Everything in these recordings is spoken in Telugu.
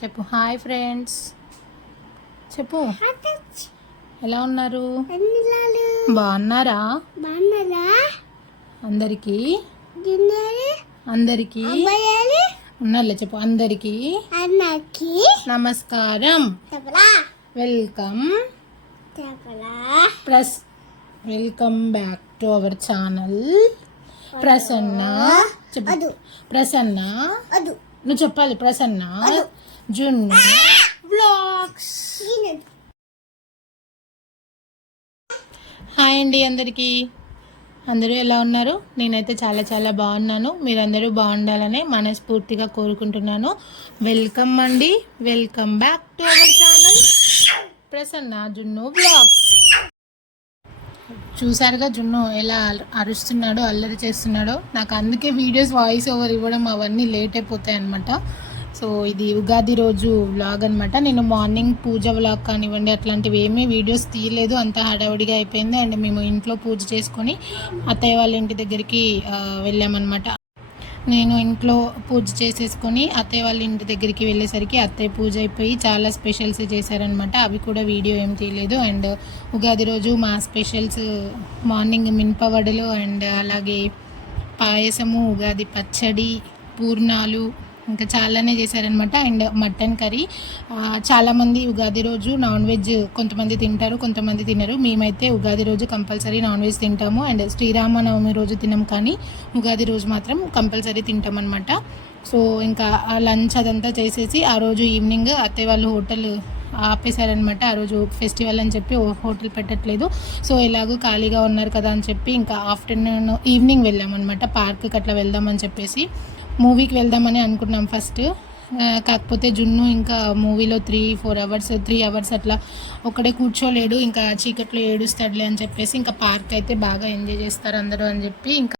చెప్పు హాయ్ ఫ్రెండ్స్ చెప్పు ఎలా ఉన్నారు బాగున్నారా అందరికీ అందరికీ ఉన్నారులే చెప్పు అందరికీ నమస్కారం welcome welcome back to our channel Prasanna చెప్పు ప్రసన్న నువ్వు చెప్పాలి ప్రసన్న జున్ను వ్లాగ్స్. హాయ్ అండి అందరికీ, అందరూ ఎలా ఉన్నారు? నేనైతే చాలా చాలా బాగున్నాను. మీరందరూ బాగుండాలని మనస్ఫూర్తిగా కోరుకుంటున్నాను. వెల్కమ్ అండి, welcome back to our channel Prasanna జున్ను వ్లాగ్స్. చూసారుగా జున్ను ఎలా అరుస్తున్నాడో, అల్లరి చేస్తున్నాడో. నాకు అందుకే వీడియోస్ వాయిస్ ఓవర్ ఇవ్వడం అవన్నీ లేట్ అయిపోతాయి అనమాట. సో ఇది ఉగాది రోజు వ్లాగ్ అనమాట. నేను మార్నింగ్ పూజ వ్లాగ్ కానివ్వండి అట్లాంటివి ఏమీ వీడియోస్ తీయలేదు, అంత హడావుడిగా అయిపోయింది. అండ్ మేము ఇంట్లో పూజ చేసుకొని అత్తయ్య వాళ్ళ ఇంటి దగ్గరికి వెళ్ళామన్నమాట. నేను ఇంట్లో పూజ చేసేసుకొని అత్తయ్య వాళ్ళ ఇంటి దగ్గరికి వెళ్ళేసరికి అత్తయ్య పూజ అయిపోయి చాలా స్పెషల్స్ చేశారనమాట. అవి కూడా వీడియో ఏం తీయలేదు. అండ్ ఉగాది రోజు మా స్పెషల్స్ మార్నింగ్ మినపవడలు అండ్ అలాగే పాయసము, ఉగాది పచ్చడి, పూర్ణాలు, ఇంకా చాలానే చేశారనమాట. And mutton curry. చాలామంది ఉగాది రోజు నాన్ వెజ్ కొంతమంది తింటారు, కొంతమంది తినరు. మేమైతే ఉగాది రోజు కంపల్సరీ నాన్ వెజ్ తింటాము. అండ్ శ్రీరామనవమి రోజు తినం, కానీ ఉగాది రోజు మాత్రం కంపల్సరీ తింటాం అనమాట. సో ఇంకా లంచ్ అదంతా చేసేసి ఆ రోజు ఈవినింగ్ అత్తయ్య వాళ్ళు హోటల్ ఆపేశారనమాట. ఆ రోజు ఫెస్టివల్ అని చెప్పి హోటల్ పెట్టట్లేదు. సో ఎలాగో ఖాళీగా ఉన్నారు కదా అని చెప్పి ఇంకా ఈవినింగ్ వెళ్ళామన్నమాట. పార్క్కి అట్లా వెళ్దామని చెప్పేసి మూవీకి వెళ్దామని అనుకున్నాం ఫస్ట్. కాకపోతే జున్ను ఇంకా మూవీలో 3 అవర్స్ అట్లా ఒక్కడే కూర్చోలేడు, ఇంకా చీకట్లో ఏడుస్తాడులే అని చెప్పేసి ఇంకా పార్క్ అయితే బాగా ఎంజాయ్ చేస్తారు అందరూ అని చెప్పి ఇంకా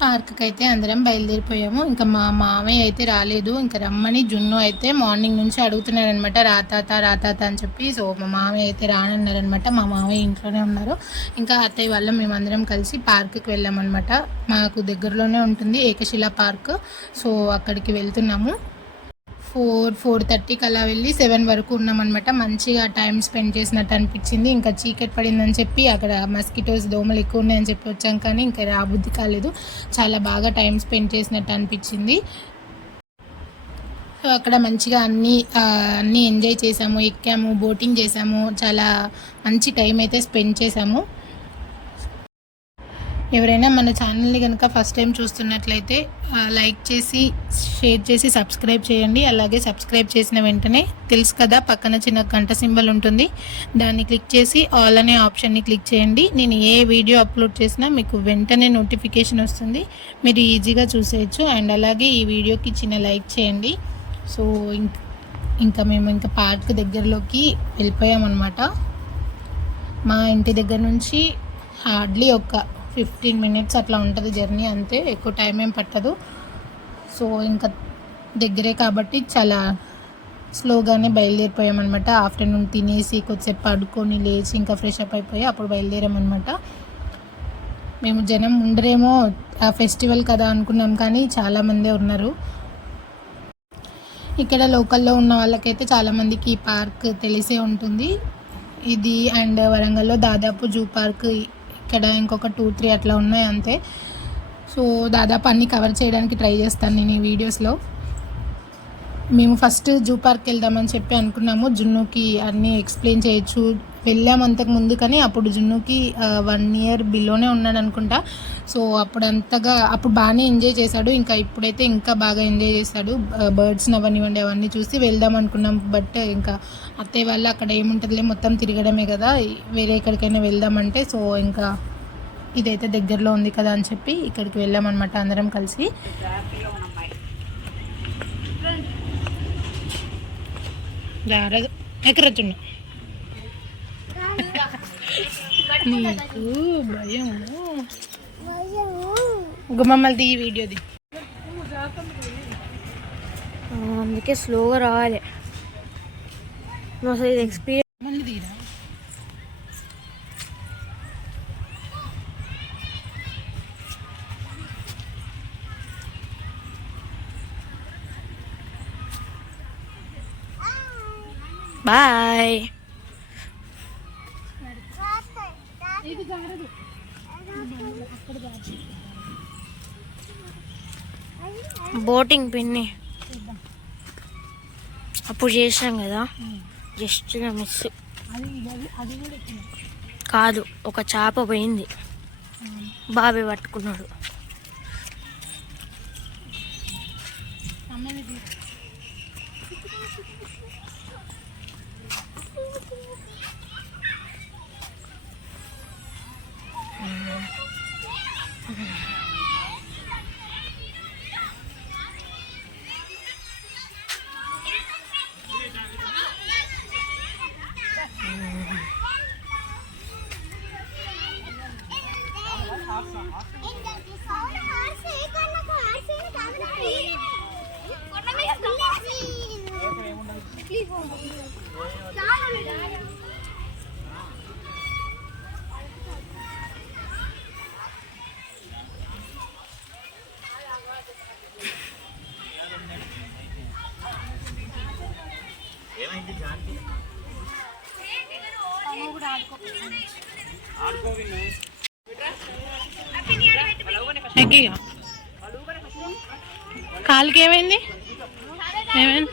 పార్క్కి అయితే అందరం బయలుదేరిపోయాము. ఇంకా మా మామయ్య అయితే రాలేదు. ఇంకా రమ్మని జున్ను అయితే మార్నింగ్ నుంచి అడుగుతున్నారనమాట, రాతాత అని చెప్పి. సో మా మామయ్య అయితే రానన్నారనమాట. మా మామయ్య ఇంట్లోనే ఉన్నారు. ఇంకా అత్తయ్య వల్ల మేమందరం కలిసి పార్క్కి వెళ్ళామన్నమాట. మాకు దగ్గరలోనే ఉంటుంది ఏకశిలా పార్క్. సో అక్కడికి వెళ్తున్నాము. 4:30కి అలా వెళ్ళి 7 వరకు ఉన్నామన్నమాట. మంచిగా టైం స్పెండ్ చేసినట్టు అనిపించింది. ఇంకా చీకటి పడిందని చెప్పి అక్కడ మస్కిటోస్, దోమలు ఎక్కువ ఉన్నాయని చెప్పి వచ్చాం, కానీ ఇంకా రాబుద్ధి కాలేదు. చాలా బాగా టైం స్పెండ్ చేసినట్టు అనిపించింది. సో అక్కడ మంచిగా అన్నీ ఎంజాయ్ చేసాము, ఎక్కాము, బోటింగ్ చేసాము. చాలా మంచి టైం అయితే స్పెండ్ చేసాము. ఎవరైనా మన ఛానల్ని కనుక ఫస్ట్ టైం చూస్తున్నట్లయితే లైక్ చేసి, షేర్ చేసి, సబ్స్క్రైబ్ చేయండి. అలాగే సబ్స్క్రైబ్ చేసిన వెంటనే తెలుసు కదా పక్కన చిన్న గంట సింబల్ ఉంటుంది, దాన్ని క్లిక్ చేసి ఆల్ అనే ఆప్షన్ని క్లిక్ చేయండి. నేను ఏ వీడియో అప్లోడ్ చేసినా మీకు వెంటనే నోటిఫికేషన్ వస్తుంది, మీరు ఈజీగా చూసేయచ్చు. అండ్ అలాగే ఈ వీడియోకి చిన్న లైక్ చేయండి. సో ఇంకా మేము పార్క్ దగ్గరలోకి వెళ్ళిపోయామన్నమాట. మా ఇంటి దగ్గర నుంచి హార్డ్లీ ఒక 15 మినిట్స్ అట్లా ఉంటుంది జర్నీ, అంతే, ఎక్కువ టైం ఏం పట్టదు. సో ఇంకా దగ్గరే కాబట్టి చాలా స్లోగానే బయలుదేరిపోయామన్నమాట. ఆఫ్టర్నూన్ తినేసి కొద్దిసేపు పడుకొని లేచి ఇంకా ఫ్రెష్ అప్ అయిపోయి అప్పుడు బయలుదేరామన్నమాట. మేము జనం ఉండరేమో ఫెస్టివల్ కదా అనుకున్నాం, కానీ చాలామందే ఉన్నారు. ఇక్కడ లోకల్లో ఉన్న వాళ్ళకైతే చాలామందికి ఈ పార్క్ తెలిసే ఉంటుంది ఇది. అండ్ వరంగల్లో దాదాపు జూ పార్క్ ఇక్కడ ఇంకొక 2-3 అట్లా ఉన్నాయి అంతే. సో దాదాపు అన్నీ కవర్ చేయడానికి ట్రై చేస్తాను నేను ఈ వీడియోస్లో. మేము ఫస్ట్ జూ పార్క్ వెళ్దామని చెప్పి అనుకున్నాము. జున్నుకి అన్నీ ఎక్స్ప్లెయిన్ చేయొచ్చు వెళ్ళాము అంతకు ముందు, కానీ అప్పుడు జున్నుకి 1 ఇయర్ బిలోనే ఉన్నాడు అనుకుంటా. సో అప్పుడు బాగానే ఎంజాయ్ చేశాడు. ఇంకా ఇప్పుడైతే ఇంకా బాగా ఎంజాయ్ చేశాడు. బర్డ్స్ని అవన్నీ చూసి వెళ్దాం అనుకున్నాం. బట్ ఇంకా అత్తయ్య వాళ్ళు అక్కడ ఏముంటుందిలే మొత్తం తిరగడమే కదా, వేరే ఎక్కడికైనా వెళ్దామంటే, సో ఇంకా ఇదైతే దగ్గరలో ఉంది కదా అని చెప్పి ఇక్కడికి వెళ్ళామన్నమాట అందరం కలిసి. ఎక్కరొచ్చున్నా నీకు భయం గుమ్మమ్మది ఈ వీడియోది, అందుకే స్లోగా రావాలి. అసలు ఇది ఎక్స్పీరియన్స్ మళ్ళీ తీరా. బాయ్. బోటింగ్ పిన్ని అప్పుడు చేసాం కదా, జస్ట్ మిస్. కాదు, ఒక చేప పోయింది, బాబాయ్ పట్టుకున్నాడు. కాలుకి ఏమైంది? ఏమైంది?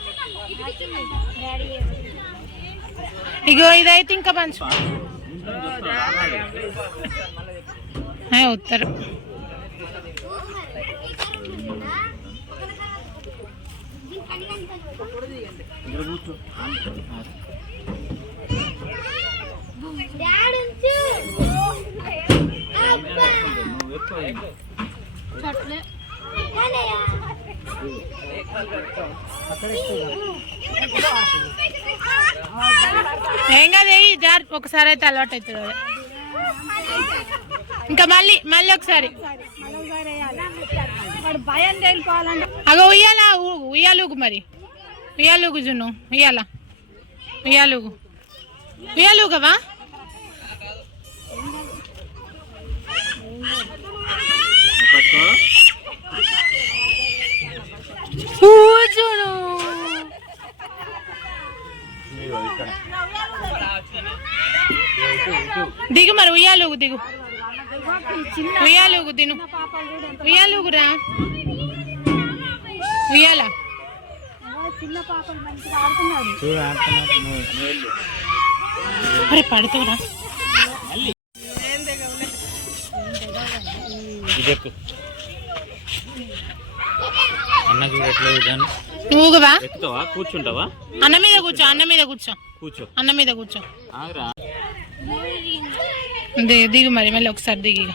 ఇగో ఇదైతే ఇంకా మంచి ఉత్తరు. ఏం కాదు, జార్ ఒకసారి అయితే అలవాటు అవుతుంది. ఇంకా మళ్ళీ మళ్ళీ ఒకసారి అగో ఉయ్యాల ఉయ్యాలుగు, మరి ఉయ్యాలుగు జున్ను, ఉయ్యాల ఉయ్యాలుగు ఉయ్యాలుగవా. దిగు మరి, ఉయ్యాలుగు దిగు, ఉయ్యాలుగు తిను, ఉయ్యాలుగురా ఉయ్యాల. మరి పడుతురా నువ్వుగా కూర్చుంటావా? అన్న మీద కూర్చో, అన్న మీద కూర్చో, అన్న మీద కూర్చో. దిగు మరి, మళ్ళీ ఒకసారి దిగి.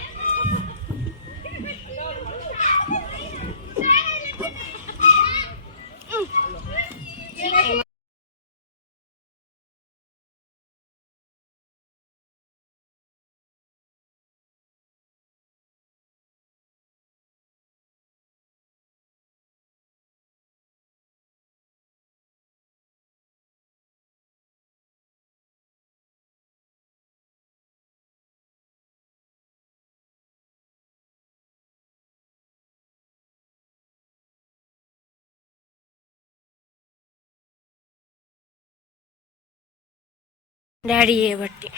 డాడీ బట్టి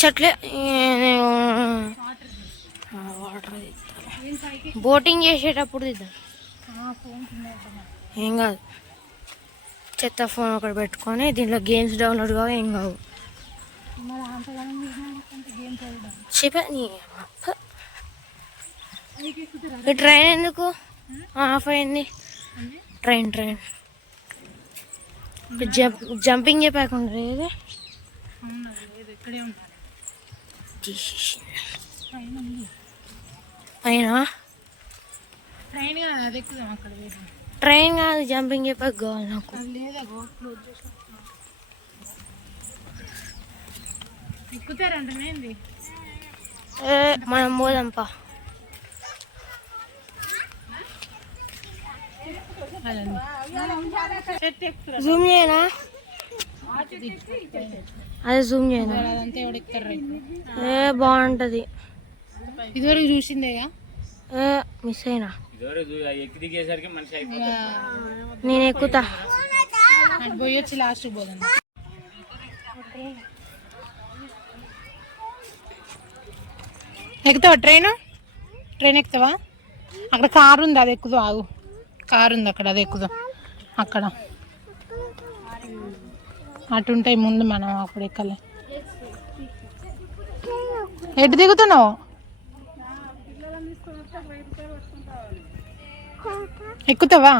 చెట్లే వాటర్ బోటింగ్ చేసేటప్పుడు దిద్దాం, ఏం కాదు. చెత్త ఫోన్ ఒకటి పెట్టుకొని దీంట్లో గేమ్స్ డౌన్లోడ్ కావు, ఏం కావు. ఈ ట్రైన్ ఎందుకు ఆఫ్ అయింది? ట్రైన్ జంపింగ్ చెప్పకుండా ఏది పైన ట్రైన్ కాదు, జంపింగ్ చెప్పాక కావాలి నాకు. మనం పోదాంపా. జూమ్ చేయనా? అదే జూమ్ చేయనా? బాగుంటది. ఇదివరకు చూసిందేగా, మిస్ అయినా. నేను ఎక్కుతా. అటు పోయి వచ్చి లాస్ట్ పోదాం. ఎక్కుతావా ట్రైన్ ఎక్కుతావా? అక్కడ కారు ఉంది, అది ఎక్కుదు. ఆగు, కారు ఉంది అక్కడ, అది ఎక్కుదు. అక్కడ అటు ఉంటాయి ముందు, మనం అప్పుడు ఎక్కలే. ఎటు దిగుతున్నావు? ఎక్కుతావా?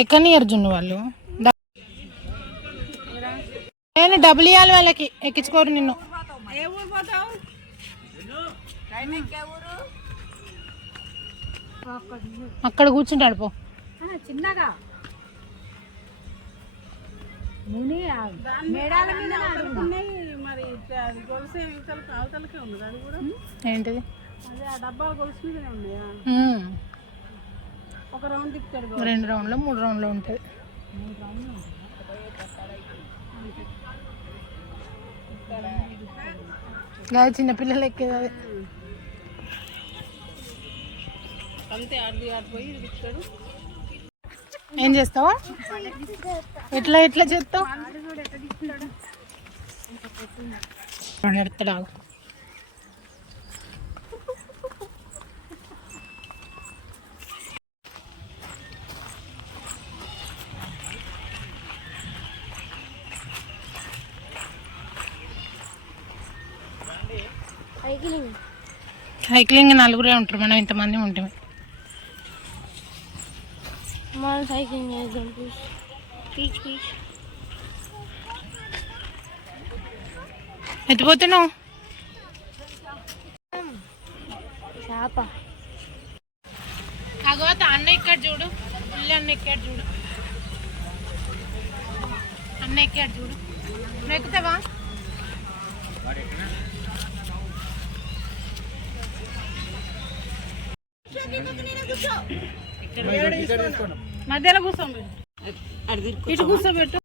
ఎక్కని అర్జున్ వాళ్ళు నేను డబ్బులు ఇవ్వాలి వాళ్ళకి, ఎక్కించుకోరు నిన్ను. అక్కడ కూర్చుంటాడు పో. చిన్నగా ఏంటిది? డబ్బాలు గొలుసు మీదనే ఉన్నాయా? ఒక రౌండ్ తిప్పుతాడు, 2 రౌండ్లో 3 రౌండ్లో ఉంటుంది. చిన్నపిల్లలు ఎక్కేది అది. అంతే, అటు పోయి తిప్పుతాడు. ఏం చేస్తావా? ఎట్లా చేస్తావు? ఎడతాడు. సైక్లింగ్ 4 ఉంటారు, మనం ఇంతమంది ఉంటాము. మనం సైక్లింగ్ చేద్దాం ప్లీజ్. ఎత్తిపోతున్నావు చేప. కాకపోతే అన్న ఎక్కాడు చూడు, పుల్లి అన్న ఎక్కాడు చూడు, అన్న ఎక్కాడు చూడు. నువ్వు ఎక్కుతావా? మధ్యలో కూర్చోండి, ఇటు కూర్చోబెట్టు.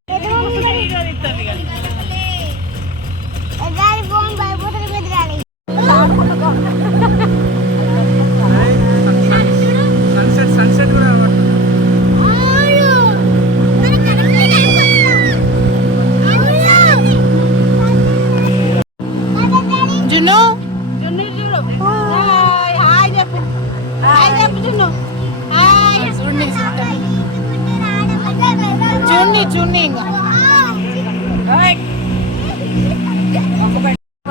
జున్ను చూడండి ఇంకా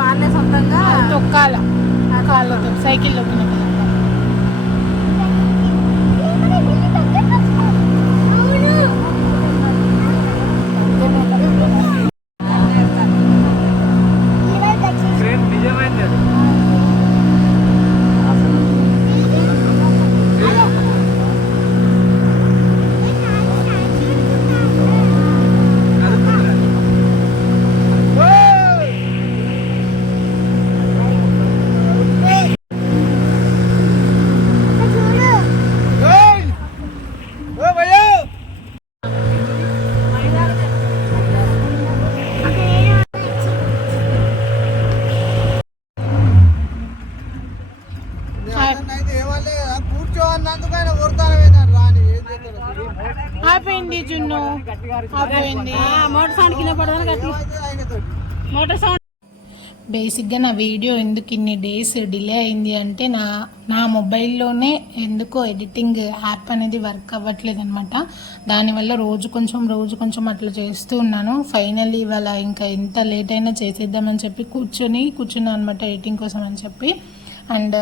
వాళ్ళే సొంతంగా తొక్కాల కాళ్ళతో సైకిల్లో. ఆపోయింది జున్ను, ఆపోయింది. మోటార్ సౌండ్ కింద పడదని గట్టి మోటార్ సౌండ్. బేసిక్గా నా వీడియో ఎందుకు ఇన్ని డేస్ డిలే అయింది అంటే నా మొబైల్లోనే ఎందుకో ఎడిటింగ్ యాప్ అనేది వర్క్ అవ్వట్లేదు అనమాట. దానివల్ల రోజు కొంచెం అట్లా చేస్తూ ఉన్నాను. ఫైనల్లీ ఇవాళ ఇంకా ఎంత లేట్ అయినా చేసేద్దామని చెప్పి కూర్చున్నాను అనమాట ఎడిటింగ్ కోసం అని చెప్పి. అండ్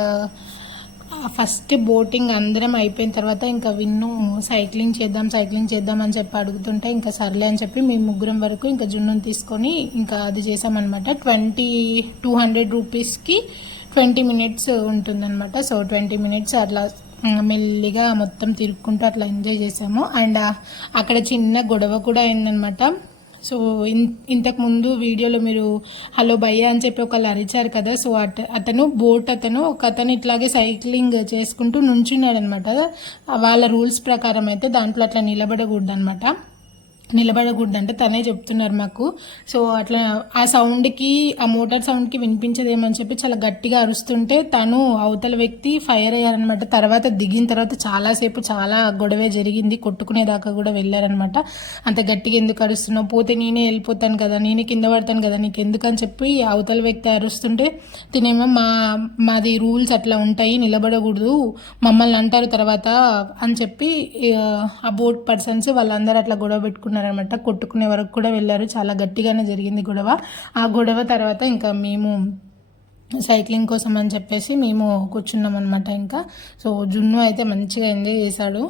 ఫస్ట్ బోటింగ్ అందరం అయిపోయిన తర్వాత ఇంకా విన్ను సైక్లింగ్ చేద్దాం అని చెప్పి అడుగుతుంటే ఇంకా సర్లే అని చెప్పి మేము 3 వరకు ఇంకా జున్నుని తీసుకొని ఇంకా అది చేసామన్నమాట. 200 రూపీస్కి 20 మినిట్స్ ఉంటుందన్నమాట. సో 20 మినిట్స్ అట్లా మెల్లిగా మొత్తం తిరుక్కుంటూ అట్లా ఎంజాయ్ చేసాము. అండ్ అక్కడ చిన్న గొడవ కూడా అయిందనమాట. సో ఇంతకు ముందు వీడియోలో మీరు హలో భయ్యా అని చెప్పి ఒకళ్ళు అరిచారు కదా. సో అతను ఒక అతను ఇట్లాగే సైక్లింగ్ చేసుకుంటూ నుంచున్నాడు అనమాట. వాళ్ళ రూల్స్ ప్రకారం అయితే దాంట్లో అట్లా నిలబడకూడదు అనమాట. నిలబడకూడదంటే తనే చెప్తున్నారు మాకు. సో అట్లా ఆ సౌండ్కి, ఆ మోటార్ సౌండ్కి వినిపించదేమని చెప్పి చాలా గట్టిగా అరుస్తుంటే తను అవతల వ్యక్తి ఫైర్ అయ్యారనమాట. తర్వాత దిగిన తర్వాత చాలాసేపు చాలా గొడవే జరిగింది, కొట్టుకునేదాకా కూడా వెళ్ళారనమాట. అంత గట్టిగా ఎందుకు అరుస్తున్నావు, పోతే నేనే వెళ్ళిపోతాను కదా, నేనే కింద పడతాను కదా, నీకు ఎందుకని చెప్పి అవతల వ్యక్తి అరుస్తుంటే తినేమో మాది రూల్స్ అట్లా ఉంటాయి, నిలబడకూడదు, మమ్మల్ని అంటారు తర్వాత అని చెప్పి ఆ బోట్ పర్సన్స్ వాళ్ళందరూ అట్లా గొడవ పెట్టుకున్నారు అనమాట. కొట్టుకునే వరకు కూడా వెళ్ళారు. చాలా గట్టిగానే జరిగింది గొడవ. ఆ గొడవ తర్వాత ఇంకా మేము సైక్లింగ్ కోసం అని చెప్పేసి మేము కూర్చున్నాం అనమాట. ఇంకా సో జున్ను అయితే మంచిగా ఎంజాయ్ చేశాడు.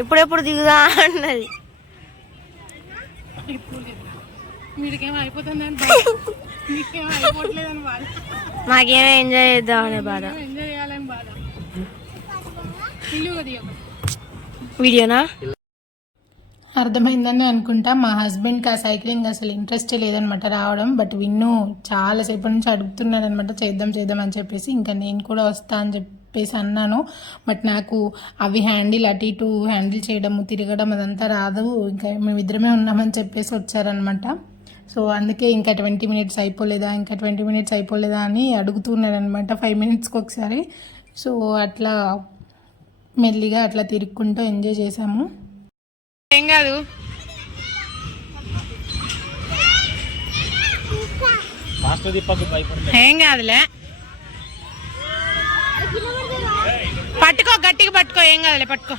ఇప్పుడెప్పుడు దిగుదా అన్నది. వీడికేమో అయిపోతుందని నీకేమో అయిపోవట్లేదని బాధ, మాకేమో ఎంజాయ్ చేద్దాం అనే బాధ. ఎంజాయ్ చేయాలని బాధ. వీడియోనా అర్థమైందని అనుకుంటా. మా హస్బెండ్కి ఆ సైక్లింగ్ అసలు ఇంట్రెస్టే లేదనమాట రావడం. బట్ విన్ను చాలాసేపటి నుంచి అడుగుతున్నాడు అనమాట, చేద్దాం అని చెప్పేసి. ఇంకా నేను కూడా వస్తా అని చెప్పేసి అన్నాను. బట్ నాకు అవి హ్యాండిల్ అటు ఇటు హ్యాండిల్ చేయడము, తిరగడం అదంతా రాదు. ఇంకా మేమిద్దరమే ఉన్నామని చెప్పేసి వచ్చారనమాట. సో అందుకే ఇంకా 20 minutes అయిపోలేదా అని అడుగుతున్నాడు అనమాట, 5 minutesకి ఒకసారి. సో అట్లా మెల్లిగా అట్లా తిరుక్కుంటూ ఎంజాయ్ చేసాము. ఏం కాదు, ఏం కాదులే, పట్టుకో, గట్టిగా పట్టుకో, ఏం కాదులే, పట్టుకో.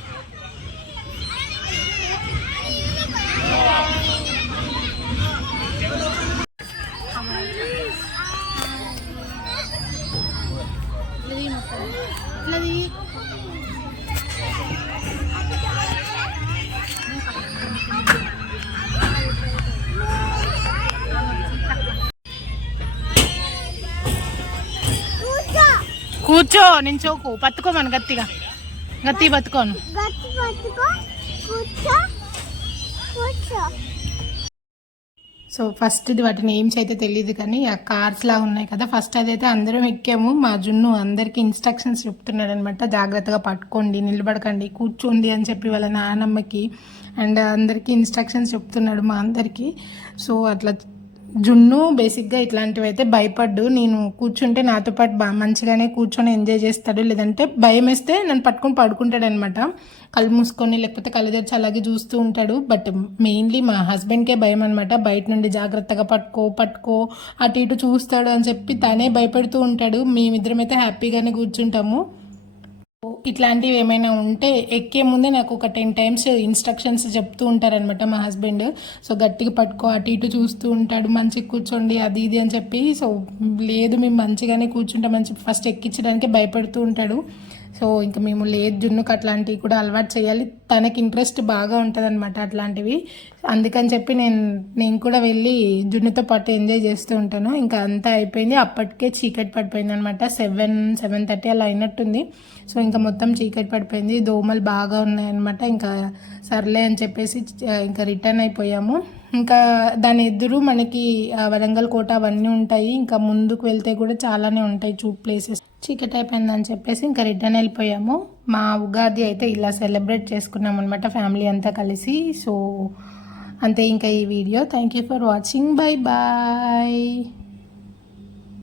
కూర్చో, నించోకు, పట్టుకోమను గట్టిగా, పట్టుకోను. సో ఫస్ట్ వాటి నేమ్స్ అయితే తెలియదు కానీ ఆ కార్స్ లాగా ఉన్నాయి కదా, ఫస్ట్ అదైతే అందరం ఎక్కాము. మా జున్ను అందరికీ ఇన్స్ట్రక్షన్స్ చెప్తున్నాడు అనమాట, జాగ్రత్తగా పట్టుకోండి, నిలబడకండి, కూర్చోండి అని చెప్పి వాళ్ళ నానమ్మకి అండ్ అందరికీ ఇన్స్ట్రక్షన్స్ చెప్తున్నాడు మా అందరికీ. సో అట్లా జున్ను బేసిక్గా ఇట్లాంటివి అయితే భయపడ్డు. నేను కూర్చుంటే నాతో పాటు బాగా మంచిగానే కూర్చొని ఎంజాయ్ చేస్తాడు, లేదంటే భయం వేస్తే నన్ను పట్టుకొని పడుకుంటాడు అనమాట, కళ్ళు మూసుకొని లేకపోతే కళ్ళు తెరిచి అలాగే చూస్తూ ఉంటాడు. బట్ మెయిన్లీ మా హస్బెండ్కే భయం అనమాట, బయట నుండి జాగ్రత్తగా పట్టుకో అటు ఇటు చూస్తాడు అని చెప్పి తనే భయపెడుతూ ఉంటాడు. మేమిద్దరం అయితే హ్యాపీగానే కూర్చుంటాము. ఇట్లాంటివి ఏమైనా ఉంటే ఎక్కే ముందే నాకు ఒక 10 times ఇన్స్ట్రక్షన్స్ చెప్తూ ఉంటారనమాట మా హస్బెండ్. సో గట్టిగా పట్టుకో, అటు ఇటు చూస్తూ ఉంటాడు, మంచిగా కూర్చోండి అది ఇది అని చెప్పి. సో లేదు మేము మంచిగానే కూర్చుంటామని చెప్పి ఫస్ట్ ఎక్కించడానికే భయపడుతూ ఉంటాడు. సో ఇంకా మేము లేదు, జున్నుకు అట్లాంటివి కూడా అలవాటు చేయాలి, తనకి ఇంట్రెస్ట్ బాగా ఉంటుంది అనమాట అట్లాంటివి. అందుకని చెప్పి నేను కూడా వెళ్ళి జున్నుతో పాటు ఎంజాయ్ చేస్తూ ఉంటాను. ఇంకా అంతా అయిపోయింది, అప్పటికే చీకటి పడిపోయింది అనమాట, 7-7:30 అలా అయినట్టుంది. సో ఇంకా మొత్తం చీకటి పడిపోయింది, దోమలు బాగా ఉన్నాయన్నమాట. ఇంకా సర్లే అని చెప్పేసి ఇంకా రిటర్న్ అయిపోయాము. ఇంకా దాని ఎదురు మనకి వరంగల్ కోట అవన్నీ ఉంటాయి, ఇంకా ముందుకు వెళ్తే కూడా చాలానే ఉంటాయి ప్లేసెస్. చీకటి అయిపోయిందని చెప్పేసి ఇంకా రిటర్న్ వెళ్ళిపోయాము. మా ఉగాది అయితే ఇలా సెలబ్రేట్ చేసుకున్నాం అనమాట ఫ్యామిలీ అంతా కలిసి. సో అంతే ఇంకా ఈ video. Thank you for watching, bye bye.